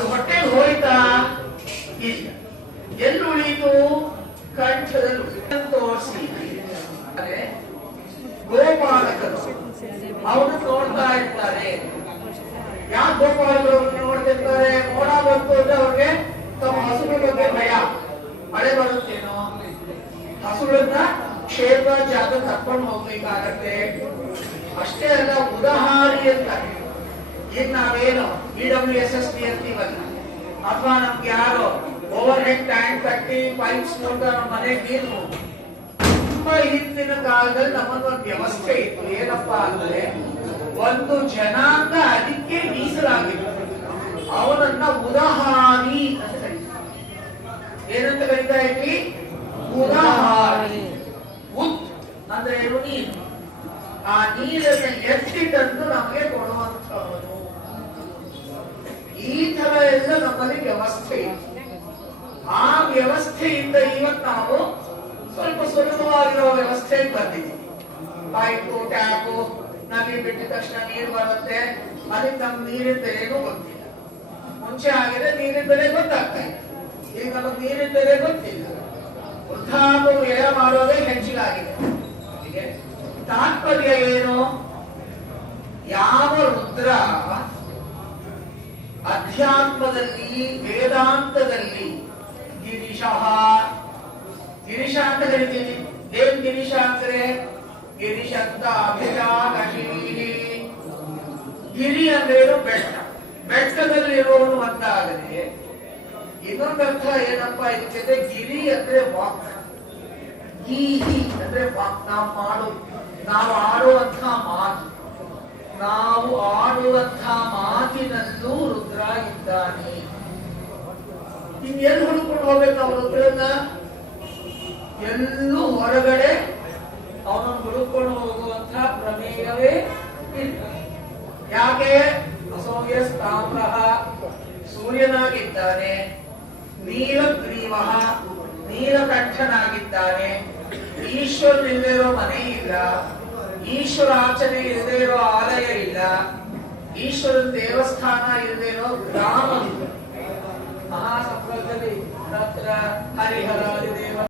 ಅದು ಹೊಟ್ಟೆಗೆ ಹೋಯ್ತಾ ಇಲ್ಲ. ಎಲ್ಲಿ ಉಳಿತು? ಕಂಠದಲ್ಲಿ ತೋರಿಸಿ. ಗೋಪಾಲಕರು ಅವರು ನೋಡ್ತಾ ಇರ್ತಾರೆ. ಯಾಕೆ ಗೋಪಾಲಕರು ನೋಡ್ತಿರ್ತಾರೆ? ಮೋಡ ಬಂತು ಅಂದ್ರೆ ಅವ್ರಿಗೆ ತಮ್ಮ ಹಸುಗಳ ಬಗ್ಗೆ ಭಯ. ಮಳೆ ಬರುತ್ತೇನೋ, ಹಸುಗಳನ್ನ ಕ್ಷೇತ್ರ ಜಾಗ ಕರ್ಕೊಂಡು ಹೋಗ್ಬೇಕಾಗತ್ತೆ. ಅಷ್ಟೇ ಅಲ್ಲ, ಉದಾಹಾರಿ ಅಂತಾರೆ. ಈಗ ನಾವೇನು EWSS ಅಂತೀವಲ್ಲ, ಅಥವಾ ನಮ್ಗೆ ಯಾರೋ ಓವರ್ ಹೆಡ್ ಟ್ಯಾಂಕ್ ಕಟ್ಟಿ ಪೈಪ್ಸ್ ಮೂಲಕ ನಮ್ಮ ಮನೆಗೆ ನೀರು. ತುಂಬಾ ಹಿಂದಿನ ಕಾಲದಲ್ಲಿ ನಮ್ಮದೊಂದು ವ್ಯವಸ್ಥೆ ಇತ್ತು. ಏನಪ್ಪಾ ಅಂದ್ರೆ, ಒಂದು ಜನಾಂಗ ಅದಕ್ಕೆ ಮೀಸಲಾಗಿತ್ತು. ಅವನನ್ನ ಉದಾಹಾರಿ ಅಂತ ಕರೀತಾರೆ. ಏನಂತ ಕರೀತಾ ಇದ್ವಿ? ಉದಾಹಾರಿ. ಉತ್ ಅಂದ್ರೆ ಏನು? ನೀರು. ಆ ನೀರನ್ನು ಎತ್ತಿ ತಂದು ನಮಗೆ ಕೊಡುವಂತವನು. ಈ ತರ ಎಲ್ಲ ನಮ್ಮಲ್ಲಿ ವ್ಯವಸ್ಥೆ ಇದೆ. ಆ ವ್ಯವಸ್ಥೆಯಿಂದ ಇವತ್ತು ನಾವು ಸ್ವಲ್ಪ ಸುಲಭವಾಗಿರೋ ವ್ಯವಸ್ಥೆಗೆ ಬಂದಿದ್ದೀವಿ. ಪೈಪು, ಟ್ಯಾಪು, ನದಿ ಬಿಟ್ಟಿದ ತಕ್ಷಣ ನೀರು ಬರುತ್ತೆ. ಅದಕ್ಕೆ ನಮ್ಗೆ ನೀರಿನ ಬೆಲೆನೂ ಗೊತ್ತಿಲ್ಲ. ಮುಂಚೆ ಆಗಿದೆ ನೀರಿನ ಬೆಲೆ ಗೊತ್ತಾಗ್ತಾ ಇದೆ. ಈಗ ನಮಗೆ ನೀರಿನ ಬೆಲೆ ಗೊತ್ತಿಲ್ಲ. ವೃದ್ಧಾಪ್ಯ ವ್ಯಯ ಮಾಡೋದೇ ಹೆಚ್ಚಿಗಾಗಿದೆ. ಹೀಗೆ ತಾತ್ಪರ್ಯ ಏನು? ಯಾವ ರುದ್ರ ಅಧ್ಯಾತ್ಮದಲ್ಲಿ, ವೇದಾಂತದಲ್ಲಿ ಗಿರೀಶ ಅಂತ ಕರಿತೀವಿ. ಏನ್ ಗಿರೀಶ ಅಂದ್ರೆ? ಗಿರೀಶಂತ ಅಭಿಜಾನಶೀ. ಗಿರಿ ಅಂದ್ರೇನು? ಬೆಟ್ಟ. ಬೆಟ್ಟದಲ್ಲಿರುವವನು ಅಂತಾದರೆ ಇನ್ನೊಂದರ್ಥ ಏನಪ್ಪಾ ಇದಕ್ಕೆ? ಗಿರಿ ಅಂದ್ರೆ ವಾಕ್. ಗೀಹಿ ಅಂದ್ರೆ ವಾಕ್. ನಾವು ಆಡುವಂಥ ಮಾತು. ನಾವು ಆಡುವಂಥ ಮಾತಿನಲ್ಲೂ ರುದ್ರ ಇದ್ದಾನೆ. ಇನ್ನೆಲ್ಲಿ ಹುಡುಕೊಂಡು ಹೋಗ್ಬೇಕು ನಾವು ರುದ್ರನ್ನ? ಎಲ್ಲೂ ಹೊರಗಡೆ ಅವನನ್ನು ಹುಡುಕೊಂಡು ಹೋಗುವಂತ ಪ್ರಮೇಯವೇ ಇಲ್ಲ. ಯಾಕೆ? ಅಸೌರ್ಯ ತಾಮ್ರ ಸೂರ್ಯನಾಗಿದ್ದಾನೆ, ನೀಲಗ್ರೀವ ನೀಲಕಂಠನಾಗಿದ್ದಾನೆ. ಈಶ್ವರನಿಲ್ಲದಿರೋ ಮನೆ ಇಲ್ಲ, ಈಶ್ವರ ಆಚರಣೆ ಇಲ್ಲದೆ ಇರೋ ಆಲಯ ಇಲ್ಲ, ಈಶ್ವರನ ದೇವಸ್ಥಾನ ಇಲ್ಲದೆ ಇರೋ ಗ್ರಾಮ ಇಲ್ಲ. ಮಹಾಸಂಪ್ರದಲ್ಲಿ ಹರಿಹರ ದೇವ